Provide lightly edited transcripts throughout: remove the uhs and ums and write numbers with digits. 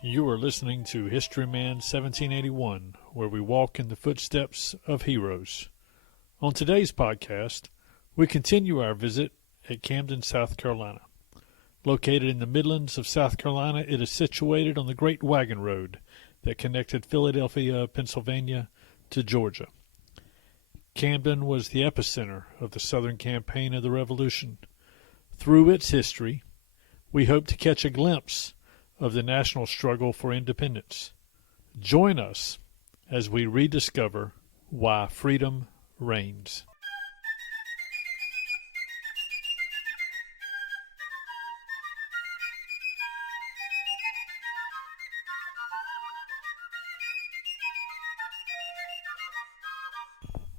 You are listening to Historyman 1781, where we walk in the footsteps of heroes. On today's podcast, we continue our visit at Camden, South Carolina. Located in the Midlands of South Carolina, it is situated on the Great Wagon Road that connected Philadelphia, Pennsylvania, to Georgia. Camden was the epicenter of the Southern campaign of the Revolution. Through its history, we hope to catch a glimpse of the national struggle for independence. Join us as we rediscover why freedom reigns.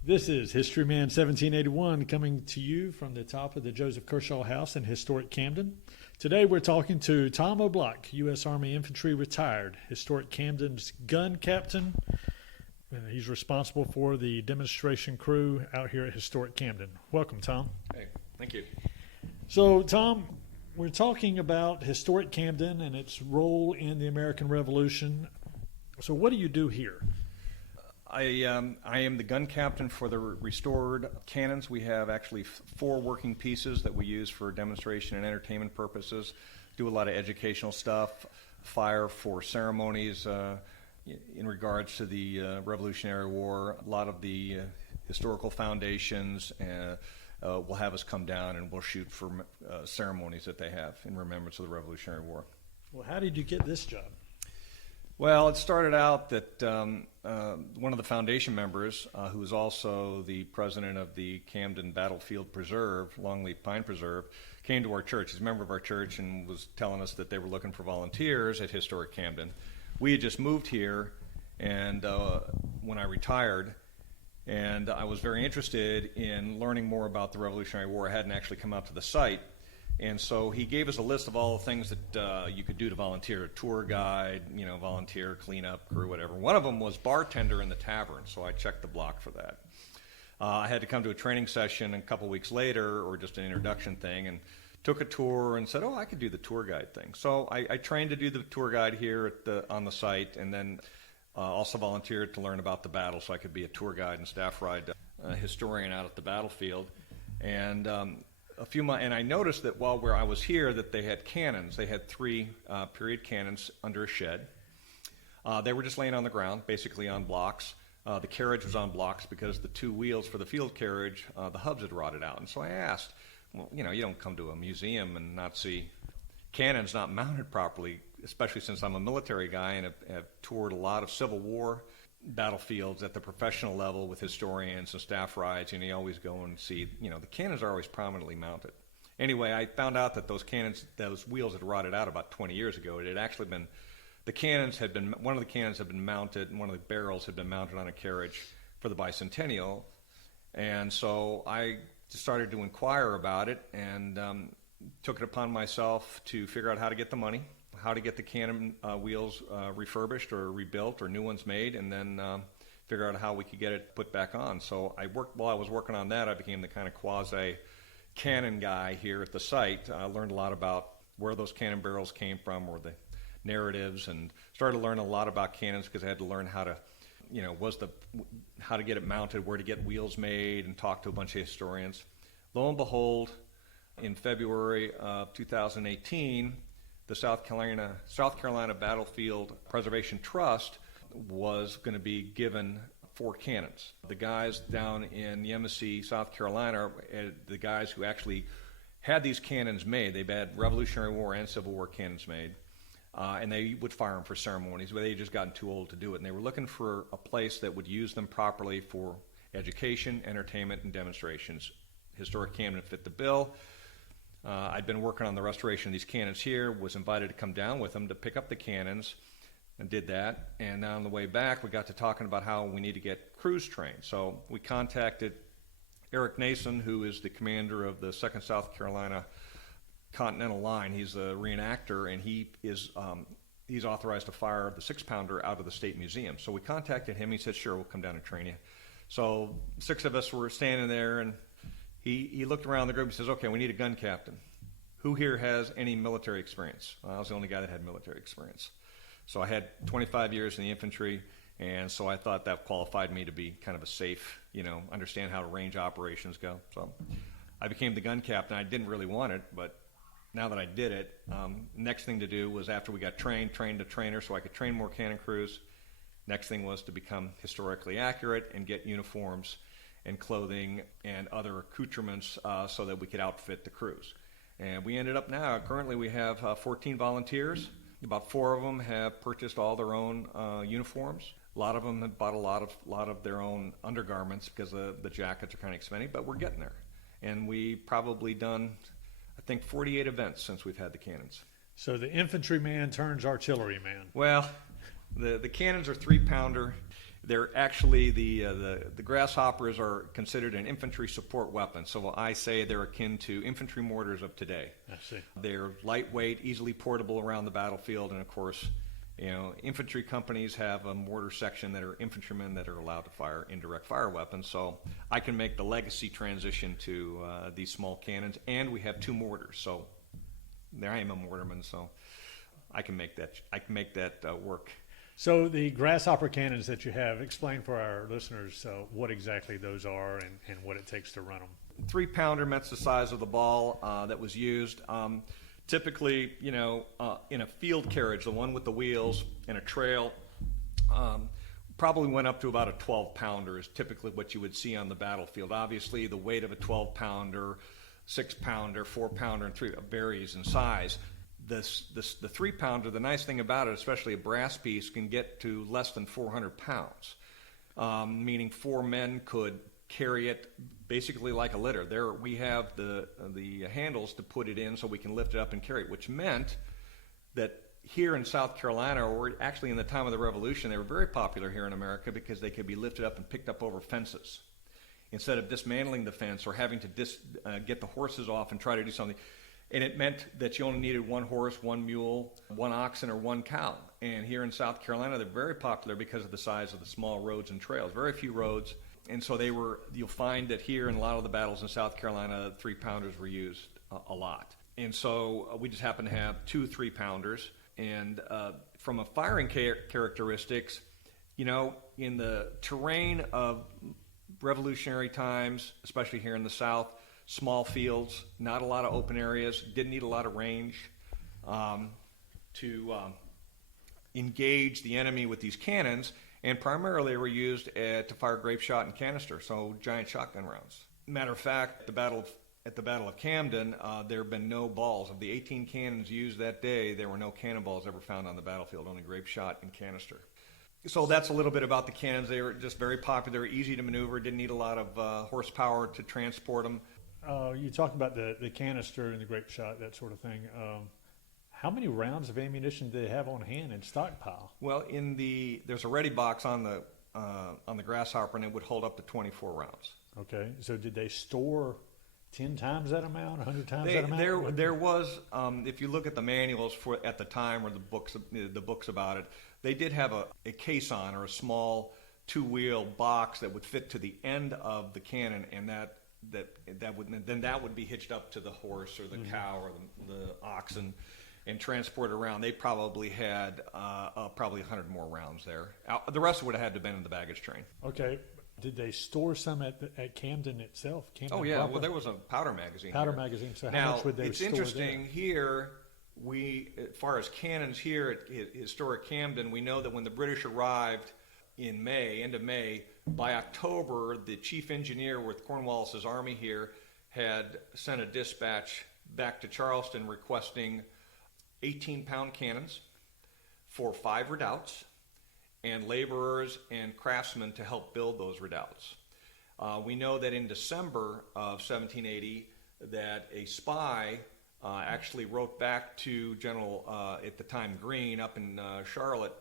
This is Historyman 1781 coming to you from the top of the Joseph Kershaw House in Historic Camden. Today we're talking to Tom Oblak, U.S. Army Infantry retired, Historic Camden's gun captain. He's responsible for the demonstration crew out here at Historic Camden. Welcome, Tom. Hey, thank you. So, Tom, we're talking about Historic Camden and its role in the American Revolution. So what do you do here? I am the gun captain for the restored cannons. We have actually 4 working pieces that we use for demonstration and entertainment purposes. Do a lot of educational stuff, fire for ceremonies in regards to the Revolutionary War. A lot of the historical foundations will have us come down and we'll shoot for ceremonies that they have in remembrance of the Revolutionary War. Well, how did you get this job? Well, it started out that one of the foundation members, who was also the president of the Camden Battlefield Preserve, Longleaf Pine Preserve, came to our church. He's a member of our church and was telling us that they were looking for volunteers at Historic Camden. We had just moved here, and when I retired, and I was very interested in learning more about the Revolutionary War. I hadn't actually come out to the site. And so he gave us a list of all the things that you could do to volunteer: a tour guide, volunteer, cleanup crew, whatever. One of them was bartender in the tavern, so I checked the block for that. I had to come to a training session a couple weeks later, or just an introduction thing, and took a tour and said, I could do the tour guide thing. So I trained to do the tour guide here on the site, and then also volunteered to learn about the battle so I could be a tour guide and staff ride historian out at the battlefield. And and I noticed that while I was here that they had cannons. They had 3 period cannons under a shed. They were just laying on the ground, basically on blocks. The carriage was on blocks because the 2 wheels for the field carriage, the hubs had rotted out. And so I asked, you don't come to a museum and not see cannons not mounted properly, especially since I'm a military guy and have toured a lot of Civil War battlefields at the professional level with historians and staff rides, and you always go and see, the cannons are always prominently mounted. Anyway, I found out that those wheels had rotted out about 20 years ago. It had actually been, one of the cannons had been mounted, and one of the barrels had been mounted on a carriage for the bicentennial. And so I just started to inquire about it and took it upon myself to figure out how to get the money, how to get the cannon wheels refurbished or rebuilt or new ones made, and then figure out how we could get it put back on. So while I was working on that, I became the kind of quasi-cannon guy here at the site. I learned a lot about where those cannon barrels came from, or the narratives, and started to learn a lot about cannons because I had to learn how to, how to get it mounted, where to get wheels made, and talk to a bunch of historians. Lo and behold, in February of 2018, the South Carolina Battlefield Preservation Trust was going to be given 4 cannons. The guys down in the embassy, South Carolina, the guys who actually had these cannons made, they've had Revolutionary War and Civil War cannons made, and they would fire them for ceremonies, but they had just gotten too old to do it. And they were looking for a place that would use them properly for education, entertainment, and demonstrations. Historic Camden fit the bill. I'd been working on the restoration of these cannons here, was invited to come down with them to pick up the cannons, and did that. And on the way back, we got to talking about how we need to get crews trained. So we contacted Eric Nason, who is the commander of the 2nd South Carolina Continental Line. He's a reenactor, and he's authorized to fire the 6-pounder out of the State Museum. So we contacted him. He said, sure, we'll come down and train you. So 6 of us were standing there, and he looked around the group and says, okay, we need a gun captain. Who here has any military experience? Well, I was the only guy that had military experience. So I had 25 years in the infantry, and so I thought that qualified me to be kind of a safe, understand how range operations go. So I became the gun captain. I didn't really want it, but now that I did it, next thing to do was, after we got trained a trainer so I could train more cannon crews. Next thing was to become historically accurate and get uniforms and clothing and other accoutrements so that we could outfit the crews. And we ended up now, currently we have 14 volunteers. About 4 of them have purchased all their own uniforms. A lot of them have bought a lot of their own undergarments because the jackets are kind of expensive, but we're getting there. And we probably done, I think, 48 events since we've had the cannons. So the infantryman turns artilleryman. Well, the cannons are 3-pounder. They're actually the grasshoppers are considered an infantry support weapon. So I say they're akin to infantry mortars of today. I see. They're lightweight, easily portable around the battlefield, and of course, infantry companies have a mortar section that are infantrymen that are allowed to fire indirect fire weapons. So I can make the legacy transition to these small cannons, and we have 2 mortars. So there I am, a mortarman, so I can make that. Work. So the grasshopper cannons that you have, explain for our listeners what exactly those are and what it takes to run them. 3-pounder, that's the size of the ball that was used. Typically, in a field carriage, the one with the wheels and a trail, probably went up to about a 12-pounder is typically what you would see on the battlefield. Obviously, the weight of a 12-pounder, 6-pounder, 4-pounder, and 3 varies in size. The 3-pounder, the nice thing about it, especially a brass piece, can get to less than 400 pounds, meaning 4 men could carry it basically like a litter. There we have the handles to put it in so we can lift it up and carry it, which meant that here in South Carolina, or actually in the time of the Revolution, they were very popular here in America because they could be lifted up and picked up over fences. Instead of dismantling the fence or having to get the horses off and try to do something. And it meant that you only needed 1 horse, 1 mule, 1 oxen, or 1 cow. And here in South Carolina, they're very popular because of the size of the small roads and trails. Very few roads. And so you'll find that here in a lot of the battles in South Carolina, 3-pounders were used a lot. And so we just happen to have 2 3-pounders. And from a firing characteristics, in the terrain of Revolutionary times, especially here in the South, small fields, not a lot of open areas, didn't need a lot of range to engage the enemy with these cannons, and primarily were used to fire grape shot and canister, so giant shotgun rounds. Matter of fact, at the Battle of Camden, there have been no balls. Of the 18 cannons used that day, there were no cannonballs ever found on the battlefield, only grape shot and canister. So that's a little bit about the cannons. They were just very popular, easy to maneuver, didn't need a lot of horsepower to transport them. You talked about the canister and the grape shot, that sort of thing. How many rounds of ammunition do they have on hand in stockpile? Well, there's a ready box on the grasshopper, and it would hold up to 24 rounds. Okay, so did they store 10 times that amount, 100 times that amount? There was, if you look at the manuals at the time, or the books about it, they did have a caisson or a small 2-wheel box that would fit to the end of the cannon, and that would be hitched up to the horse or the cow or the oxen and transported around. They probably had probably 100 more rounds there. The rest would have had to have been in the baggage train. Okay. Did they store some at Camden itself? Oh yeah, well there was a powder magazine. Magazine. So how much would they store there? It's interesting here. As far as cannons here at Historic Camden, we know that when the British arrived in end of May, by October, the chief engineer with Cornwallis's army here had sent a dispatch back to Charleston requesting 18-pound cannons for 5 redoubts and laborers and craftsmen to help build those redoubts. We know that in December of 1780 that a spy actually wrote back to General, at the time, Greene up in Charlotte,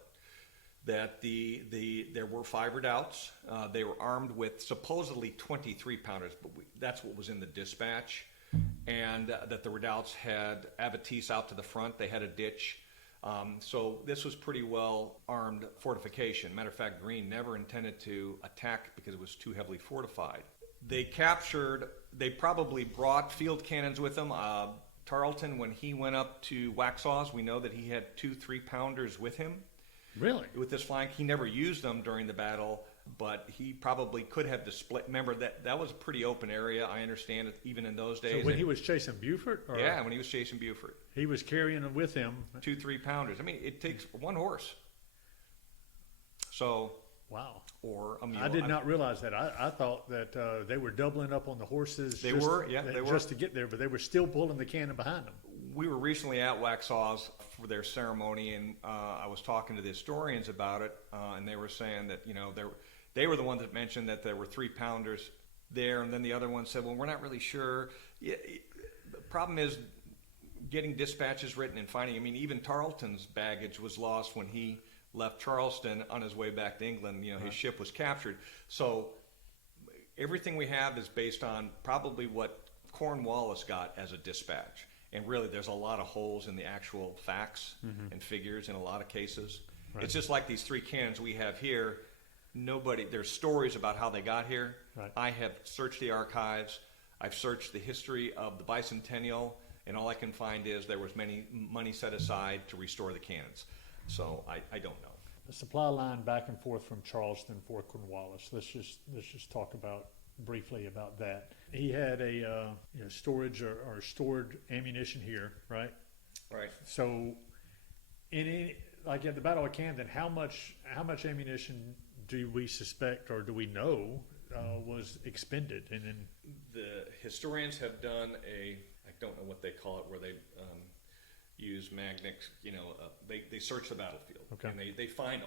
that there were 5 redoubts. They were armed with supposedly 23-pounders, but that's what was in the dispatch. And that the redoubts had abattis out to the front. They had a ditch. So this was pretty well armed fortification. Matter of fact, Greene never intended to attack because it was too heavily fortified. They probably brought field cannons with them. Tarleton, when he went up to Waxhaws, we know that he had 2 3-pounders with him. Really? with this flank. He never used them during the battle, but he probably could have displayed. Remember that was a pretty open area. I understand it, even in those days. So when he was chasing Buford? Or yeah, when he was chasing Buford. He was carrying them with him. 2-3 pounders. I mean, it takes one horse. So. Wow. Or a mule. I did not realize that. I thought that they were doubling up on the horses. They were just to get there, but they were still pulling the cannon behind them. We were recently at Waxhaw's for their ceremony, and I was talking to the historians about it, and they were saying that they were the ones that mentioned that there were 3-pounders there, and then the other one said, well, we're not really sure. Yeah, the problem is getting dispatches written and finding. I mean, even Tarleton's baggage was lost when he left Charleston on his way back to England. His ship was captured. So everything we have is based on probably what Cornwallis got as a dispatch. And really, there's a lot of holes in the actual facts and figures in a lot of cases. Right. It's just like these 3 cannons we have here. There's stories about how they got here. Right. I have searched the archives. I've searched the history of the bicentennial, and all I can find is there was money set aside to restore the cannons. So I don't know. The supply line back and forth from Charleston, Fort Cornwallis. Let's just talk briefly about that. He had a storage or stored ammunition here, right? Right. So, like at the Battle of Camden, how much ammunition do we suspect or do we know was expended? And then the historians have done I don't know what they call it, where they use magnets, they search the battlefield. Okay. And they find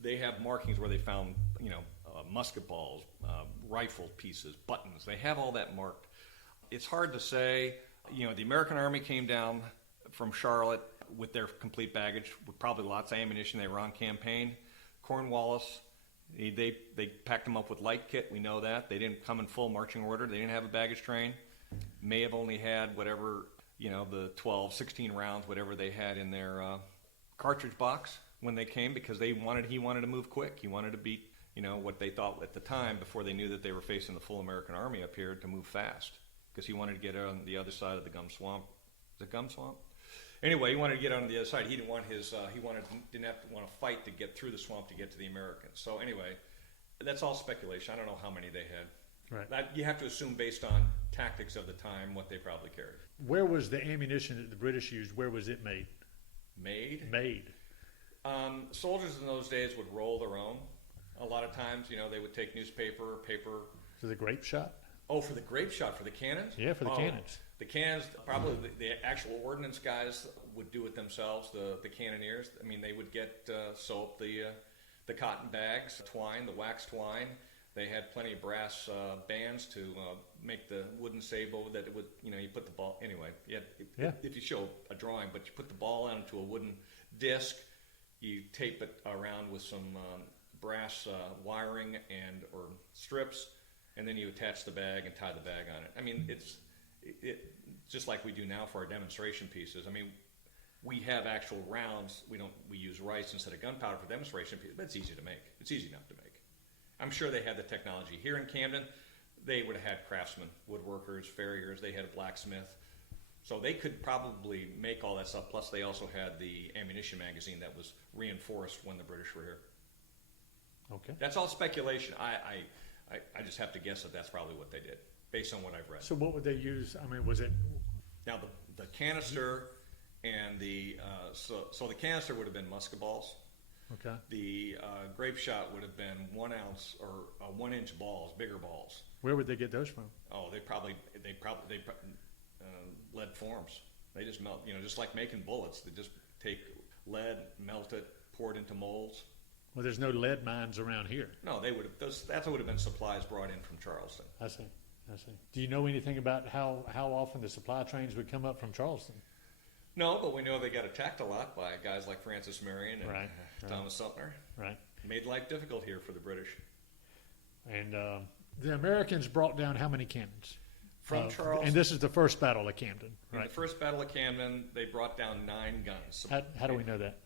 they have markings where they found, musket balls, rifle pieces, buttons. They have all that marked. It's hard to say. The American Army came down from Charlotte with their complete baggage, with probably lots of ammunition. They were on campaign. Cornwallis, they packed them up with light kit. We know that. They didn't come in full marching order. They didn't have a baggage train. May have only had whatever, the 12, 16 rounds, whatever they had in their cartridge box when they came, because he wanted to move quick. He wanted to beat, what they thought at the time, before they knew that they were facing the full American Army up here, to move fast, because he wanted to get on the other side of the gum swamp. Is it gum swamp? Anyway, he wanted to get on the other side. He didn't want didn't have to want to fight to get through the swamp to get to the Americans. So anyway, that's all speculation. I don't know how many they had. Right. That you have to assume based on tactics of the time what they probably carried. Where was the ammunition that the British used? Where was it made? Made. Soldiers in those days would roll their own. A lot of times, they would take newspaper, paper. For the grape shot? Oh, for the grape shot, for the cannons? Yeah, for the cannons. The cannons, probably the actual ordnance guys would do it themselves, the cannoneers. I mean, they would get soap, the cotton bags, twine, the wax twine. They had plenty of brass bands to make the wooden sable that it would, you put the ball, anyway, if you show a drawing, but you put the ball onto a wooden disc, you tape it around with some brass wiring or strips, and then you attach the bag and tie the bag on it. I mean, it's just like we do now for our demonstration pieces. I mean, we have actual rounds. We use rice instead of gunpowder for demonstration pieces, but it's easy to make. It's easy enough to make. I'm sure they had the technology. Here in Camden, they would have had craftsmen, woodworkers, farriers. They had a blacksmith. So they could probably make all that stuff. Plus, they also had the ammunition magazine that was reinforced when the British were here. Okay. That's all speculation. I just have to guess that that's probably what they did, based on what I've read. So what would they use? I mean, was it... Now, the canister and the canister would have been musket balls. Okay. The grape shot would have been 1 ounce or 1 inch balls, bigger balls. Where would they get those from? Oh, they probably lead forms. They just melt, just like making bullets. They just take lead, melt it, pour it into molds. Well, there's no lead mines around here. No, they would have. That would have been supplies brought in from Charleston. I see. Do you know anything about how often the supply trains would come up from Charleston? No, but we know they got attacked a lot by guys like Francis Marion and right. Thomas Sumter. Right. Made life difficult here for the British. And the Americans brought down how many cannons? From Charleston. And this is the first Battle of Camden, right? In the first Battle of Camden, they brought down 9 guns. How do we know that?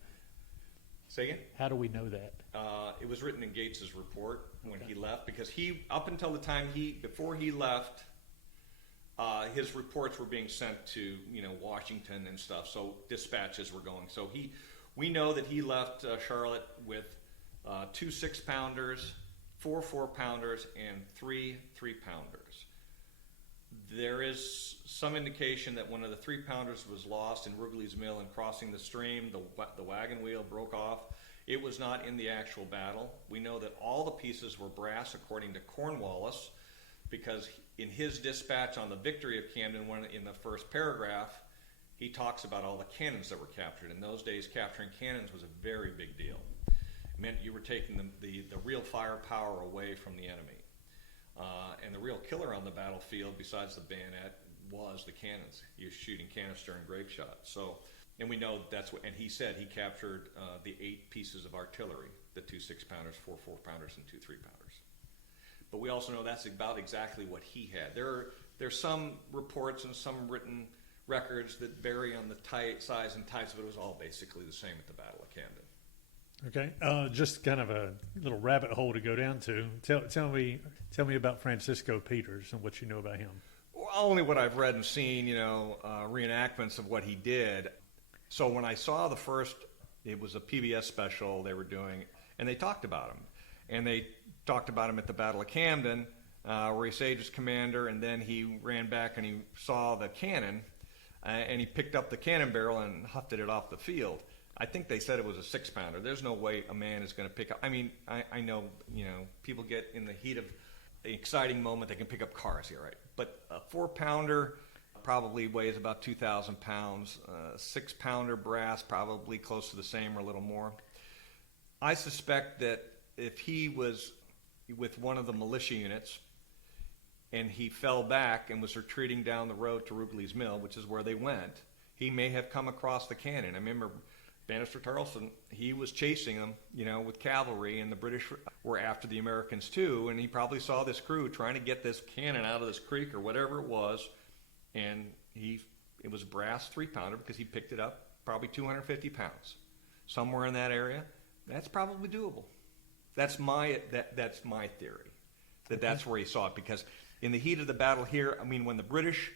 Say again? How do we know that? It was written in Gates's report when he left, because up until the time before he left, his reports were being sent to Washington and stuff. So dispatches were going. So We know that he left Charlotte with 2 6-pounders, 4 4-pounders, and 3 3-pounders. There is some indication that one of the 3-pounders was lost in Rugeley's Mill and crossing the stream. The wagon wheel broke off. It was not in the actual battle. We know that all the pieces were brass, according to Cornwallis, because in his dispatch on the victory of Camden, in the first paragraph, he talks about all the cannons that were captured. In those days, capturing cannons was a very big deal. It meant you were taking the real firepower away from the enemy. And the real killer on the battlefield, besides the bayonet, was the cannons. He was shooting canister and grape shot. So, and we know that's what. And he said he captured the 8 pieces of artillery: the 2 6-pounders, 4 4-pounders, and 2 3-pounders. But we also know that's about exactly what he had. There's some reports and some written records that vary on the size and types, but it was all basically the same at the Battle of Camden. Okay, just kind of a little rabbit hole to go down to. Tell me about Francisco Peters and what you know about him. Well, only what I've read and seen, reenactments of what he did. So when I saw the first, it was a PBS special they were doing, and they talked about him. And they talked about him at the Battle of Camden, where he saved his commander, and then he ran back and he saw the cannon, and he picked up the cannon barrel and hufted it off the field. I think they said it was a 6-pounder. There's no way a man is going to pick up. I mean, I know, people get in the heat of the exciting moment, they can pick up cars here, right? But a 4-pounder probably weighs about 2,000 pounds. 6-pounder brass, probably close to the same or a little more. I suspect that if he was with one of the militia units and he fell back and was retreating down the road to Rugeley's Mill, which is where they went, he may have come across the cannon. I remember Bannister Tarleton, he was chasing them, with cavalry, and the British were after the Americans too, and he probably saw this crew trying to get this cannon out of this creek or whatever it was, and it was a brass 3-pounder because he picked it up, probably 250 pounds. Somewhere in that area, that's probably doable. That's my theory, that's where he saw it, because in the heat of the battle here, I mean, when the British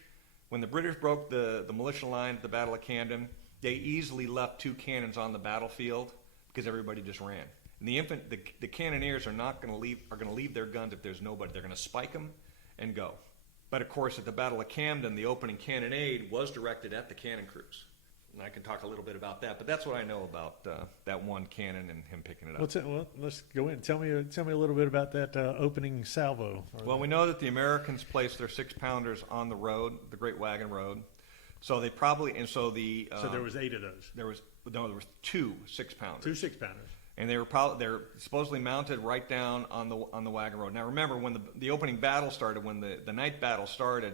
broke the militia line at the Battle of Camden, they easily left 2 cannons on the battlefield because everybody just ran. And the cannoneers are going to leave their guns if there's nobody. They're going to spike them and go. But of course, at the Battle of Camden, the opening cannonade was directed at the cannon crews. And I can talk a little bit about that, but that's what I know about that one cannon and him picking it up. Let's go in. Tell me a little bit about that opening salvo. Well, we know that the Americans placed their 6-pounders on the road, the Great Wagon Road. So they probably, and so the so there was 8 of those. There was 2 6-pounders. 2 6-pounders. And they're supposedly mounted right down on the wagon road. Now remember, when the opening battle started, when the night battle started,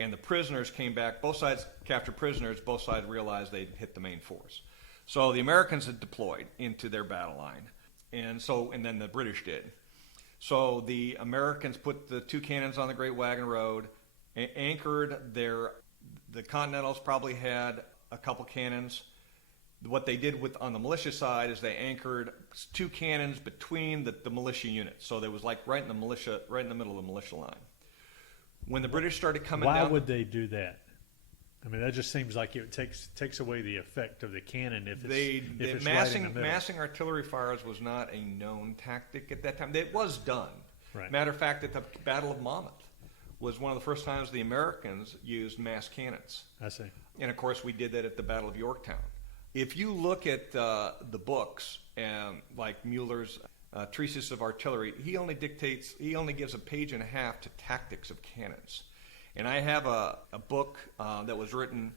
and the prisoners came back, both sides captured prisoners. Both sides realized they'd hit the main force. So the Americans had deployed into their battle line, and then the British did. So the Americans put the 2 cannons on the Great Wagon Road, anchored the Continentals probably had a couple cannons. What they did on the militia side is they anchored 2 cannons between the militia units. So there was like right in the middle of the militia line. When the British started coming down... Why would they do that? I mean, that just seems like it takes away the effect of the cannon if it's massing, right in the middle. Massing artillery fires was not a known tactic at that time. It was done. Right. Matter of fact, at the Battle of Monmouth was one of the first times the Americans used mass cannons. I see. And of course, we did that at the Battle of Yorktown. If you look at the books, like Mueller's Treatise of Artillery, he only gives a page and a half to tactics of cannons. And I have a book that was written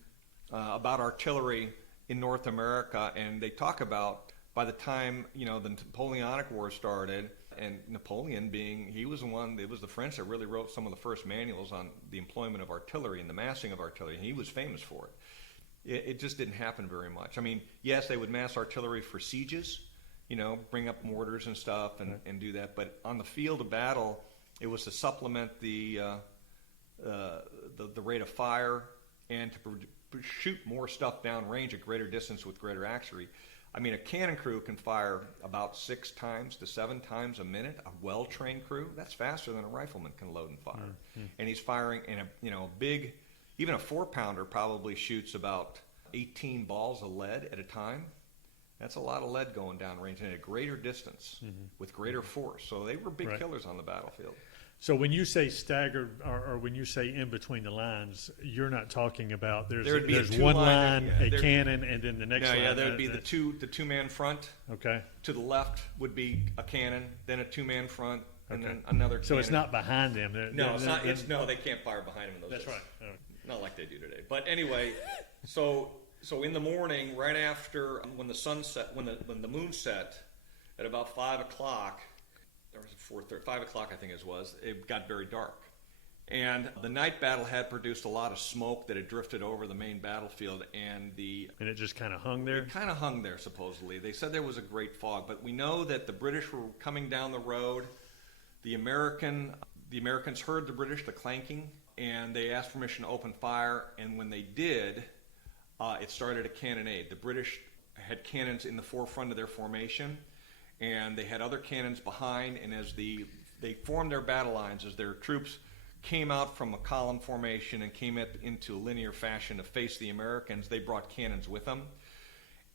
about artillery in North America, and they talk about by the time the Napoleonic War started, and Napoleon he was the French that really wrote some of the first manuals on the employment of artillery and the massing of artillery, and he was famous for it. It just didn't happen very much. I mean, yes, they would mass artillery for sieges, bring up mortars and stuff and do that. But on the field of battle, it was to supplement the rate of fire and to shoot more stuff down range at greater distance with greater accuracy. I mean, a cannon crew can fire about 6 times to 7 times a minute. A well-trained crew, that's faster than a rifleman can load and fire. Mm-hmm. And he's firing in a big, even a 4-pounder probably shoots about 18 balls of lead at a time. That's a lot of lead going downrange and at a greater distance with greater force. So they were big killers on the battlefield. So when you say staggered, or when you say in between the lines, you're not talking about there's one line, a cannon, and then the next line. Yeah, there would be the two-man front. Okay. To the left would be a cannon, then a two-man front, and then another cannon. So it's not behind them. No, it's not. No, they can't fire behind them in those days. That's right. Not like they do today. But anyway, so in the morning, right after when the sun set, when the moon set, at about 5 o'clock. There was 4:30, 5 o'clock, I think it was. It got very dark, and the night battle had produced a lot of smoke that had drifted over the main battlefield, and it just kind of hung there. It kind of hung there. Supposedly, they said there was a great fog, but we know that the British were coming down the road. The Americans heard the British, the clanking, and they asked permission to open fire. And when they did, it started a cannonade. The British had cannons in the forefront of their formation. And they had other cannons behind, and as they formed their battle lines, as their troops came out from a column formation and came into a linear fashion to face the Americans, they brought cannons with them.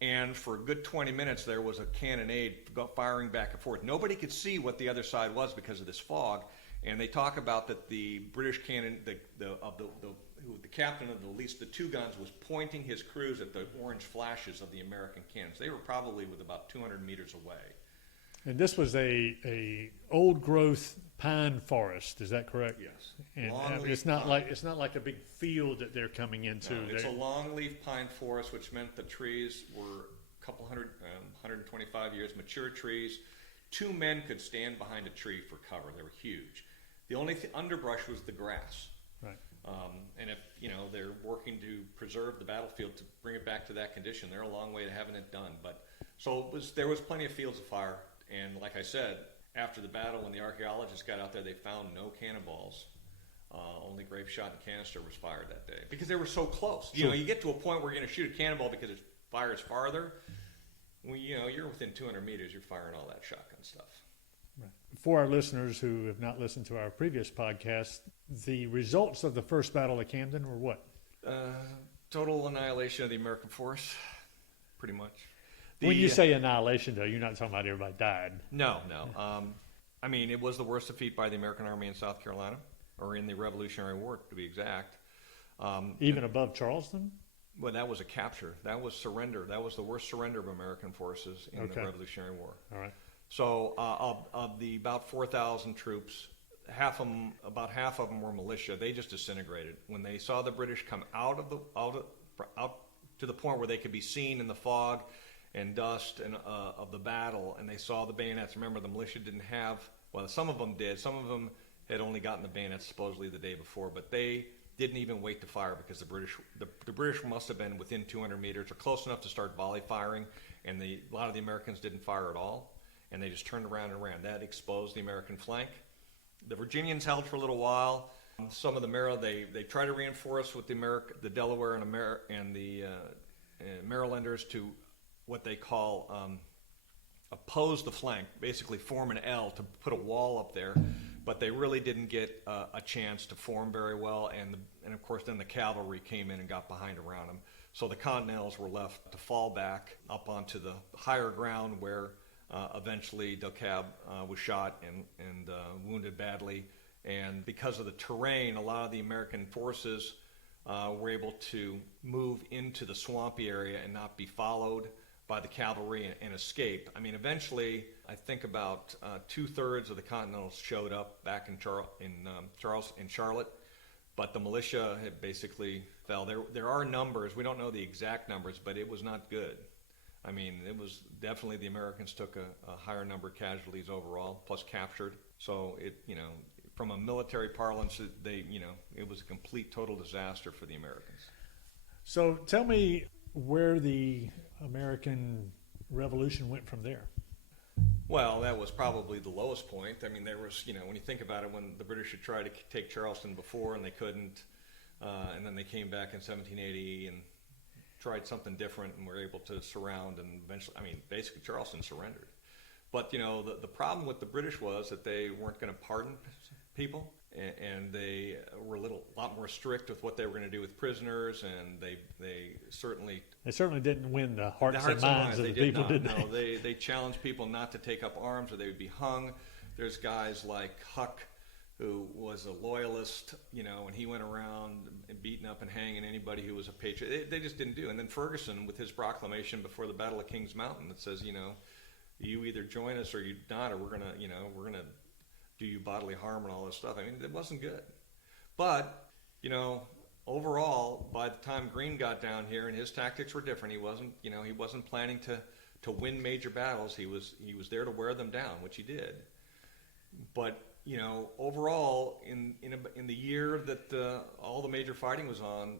And for a good 20 minutes, there was a cannonade firing back and forth. Nobody could see what the other side was because of this fog. And they talk about that the British cannon, the captain of at least the two guns, was pointing his crews at the orange flashes of the American cannons. They were probably with about 200 meters away. And this was a old growth pine forest, is that correct? Yes. And it's not like a big field that they're coming into. No, it's a longleaf pine forest, which meant the trees were a couple 125 years, mature trees. 2 men could stand behind a tree for cover. They were huge. The only underbrush was the grass. Right. And if they're working to preserve the battlefield to bring it back to that condition, they're a long way to having it done. But so there was plenty of fields of fire. And like I said, after the battle, when the archaeologists got out there, they found no cannonballs. Only grape shot and canister was fired that day because they were so close. Sure. You get to a point where you're going to shoot a cannonball because it fires farther. Well, you're within 200 meters, you're firing all that shotgun stuff. Right. For our listeners who have not listened to our previous podcast, the results of the first Battle of Camden were what? Total annihilation of the American force, pretty much. When you say annihilation, though, you're not talking about everybody died. No. I mean, it was the worst defeat by the American Army in South Carolina, or in the Revolutionary War, to be exact. Even above Charleston? Well, that was a capture. That was surrender. That was the worst surrender of American forces in the Revolutionary War. All right. So of the about 4,000 troops, about half of them were militia. They just disintegrated. When they saw the British come out to the point where they could be seen in the fog and dust and of the battle, and they saw the bayonets. Remember, the militia didn't have, well, some of them did. Some of them had only gotten the bayonets supposedly the day before, but they didn't even wait to fire because the British must have been within 200 meters or close enough to start volley firing, and a lot of the Americans didn't fire at all, and they just turned around and ran. That exposed the American flank. The Virginians held for a little while. Some of the Maryland, they tried to reinforce with the Delaware and the Marylanders to what they call oppose the flank, basically form an L to put a wall up there, but they really didn't get a chance to form very well, and of course then the cavalry came in and got behind around them. So the Continentals were left to fall back up onto the higher ground where eventually DeKalb was shot and wounded badly, and because of the terrain, a lot of the American forces were able to move into the swampy area and not be followed by the cavalry and escape. I mean, eventually, I think about 2/3 of the Continentals showed up back in Charlotte, but the militia had basically fell. There are numbers. We don't know the exact numbers, but it was not good. I mean, it was definitely the Americans took a higher number of casualties overall, plus captured. So from a military parlance, it was a complete, total disaster for the Americans. So tell me where the American Revolution went from there. Well, that was probably the lowest point. I mean, there was, when you think about it, when the British had tried to take Charleston before and they couldn't, and then they came back in 1780 and tried something different and were able to surround, and eventually, basically Charleston surrendered. But, the problem with the British was that they weren't going to pardon people, and they were a lot more strict with what they were going to do with prisoners, and they certainly didn't win the hearts and minds of the people, did they? No, they challenged people not to take up arms or they would be hung. There's guys like Huck, who was a loyalist, and he went around beating up and hanging anybody who was a patriot. They just didn't do. And then Ferguson, with his proclamation before the Battle of Kings Mountain, that says, you either join us or you not, or we're gonna do you bodily harm and all this stuff. I mean, it wasn't good. But, overall, by the time Greene got down here, and his tactics were different, he wasn't planning to win major battles. He was there to wear them down, which he did. But, overall, in the year that all the major fighting was on,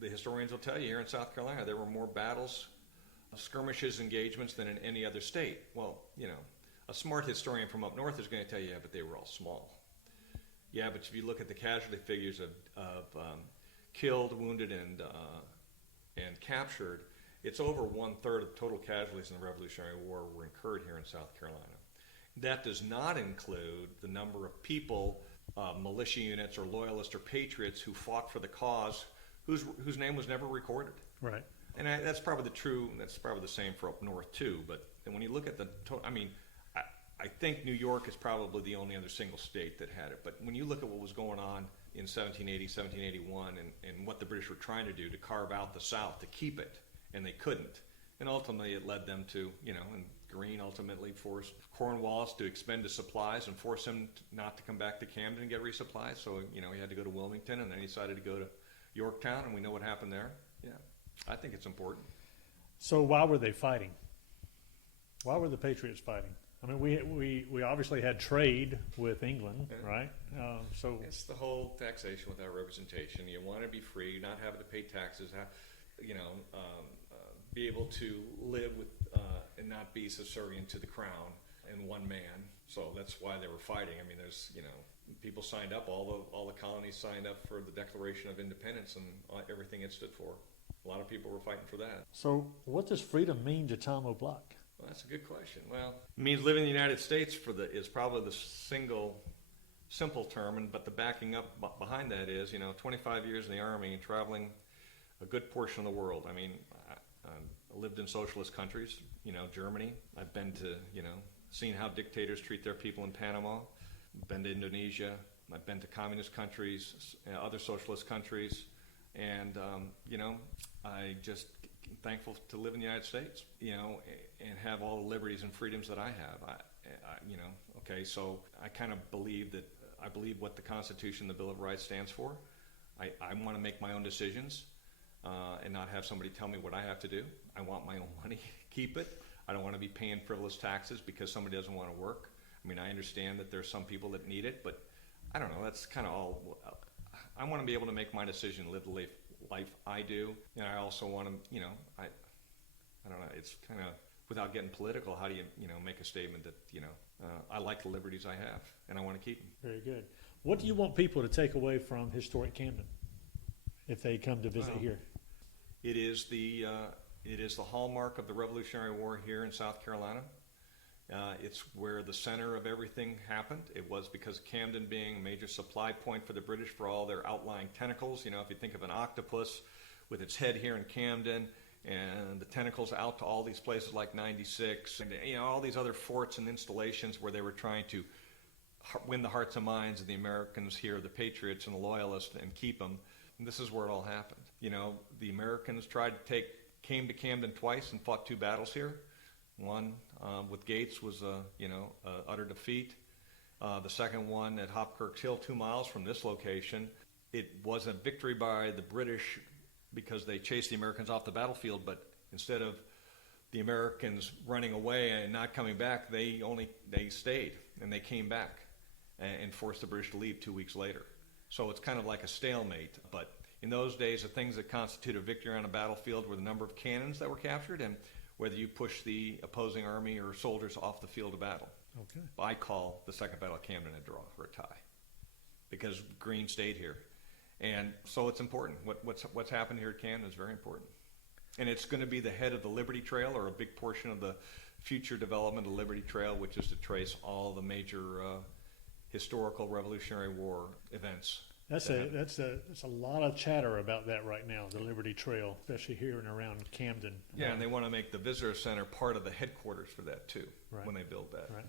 the historians will tell you here in South Carolina, there were more battles, skirmishes, engagements than in any other state. Well, a smart historian from up north is going to tell you, yeah, but they were all small. Yeah, but if you look at the casualty figures of killed, wounded, and captured, it's over 1/3 of total casualties in the Revolutionary War were incurred here in South Carolina. That does not include the number of people, militia units or loyalists or patriots who fought for the cause, whose name was never recorded. Right. And that's probably the same for up north too. But when you look at the total, I think New York is probably the only other single state that had it. But when you look at what was going on in 1780, 1781, and what the British were trying to do to carve out the South, to keep it, and they couldn't. And ultimately it led them to, and Greene ultimately forced Cornwallis to expend his supplies and force him not to come back to Camden and get resupplies. So, he had to go to Wilmington, and then he decided to go to Yorktown, and we know what happened there. Yeah, I think it's important. So why were they fighting? Why were the Patriots fighting? I mean, we obviously had trade with England, right? So it's the whole taxation without representation. You want to be free, not having to pay taxes, be able to live with and not be subservient to the crown and one man. So that's why they were fighting. I mean, there's people signed up. All the colonies signed up for the Declaration of Independence and everything it stood for. A lot of people were fighting for that. So what does freedom mean to Tom Oblak? Well, that's a good question. Well, it means living in the United States is probably the simple term, but the backing up behind that is, 25 years in the Army and traveling a good portion of the world. I mean, I lived in socialist countries, Germany. I've been to, seen how dictators treat their people in Panama. I've been to Indonesia. I've been to communist countries, other socialist countries. And, I just thankful to live in the United States, and have all the liberties and freedoms that I have. So I kind of believe that I believe what the Constitution, the Bill of Rights stands for. I want to make my own decisions and not have somebody tell me what I have to do. I want my own money, keep it. I don't want to be paying frivolous taxes because somebody doesn't want to work. I mean, I understand that there's some people that need it, but I don't know. That's kind of all. I want to be able to make my decision, live the life I do, and I also want to, I don't know. It's kind of, without getting political, how do you, make a statement that, I like the liberties I have and I want to keep them. Very good. What do you want people to take away from Historic Camden if they come to visit here? It is the hallmark of the Revolutionary War here in South Carolina. It's where the center of everything happened. It was because Camden being a major supply point for the British for all their outlying tentacles. If you think of an octopus with its head here in Camden and the tentacles out to all these places like 96 and all these other forts and installations where they were trying to win the hearts and minds of the Americans here, the Patriots and the Loyalists, and keep them. And this is where it all happened. The Americans came to Camden twice and fought 2 battles here. One with Gates was utter defeat. The second one at Hopkirk's Hill, 2 miles from this location, it was a victory by the British because they chased the Americans off the battlefield, but instead of the Americans running away and not coming back, they stayed, and they came back and forced the British to leave 2 weeks later. So it's kind of like a stalemate. But in those days, the things that constitute a victory on a battlefield were the number of cannons that were captured and whether you push the opposing army or soldiers off the field of battle. Okay. I call the Second Battle of Camden a draw or a tie because Greene stayed here. And so it's important. What's happened here at Camden is very important. And it's going to be the head of the Liberty Trail, or a big portion of the future development of the Liberty Trail, which is to trace all the major historical Revolutionary War events. That's a lot of chatter about that right now, the Liberty Trail, especially here and around Camden. Yeah, and they want to make the visitor center part of the headquarters for that too, Right. when they build that. Right.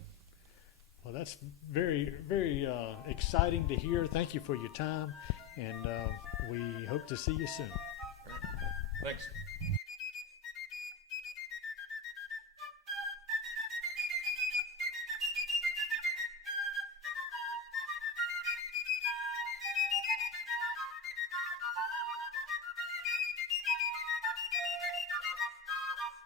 Well, that's very, very exciting to hear. Thank you for your time, and we hope to see you soon. Thanks.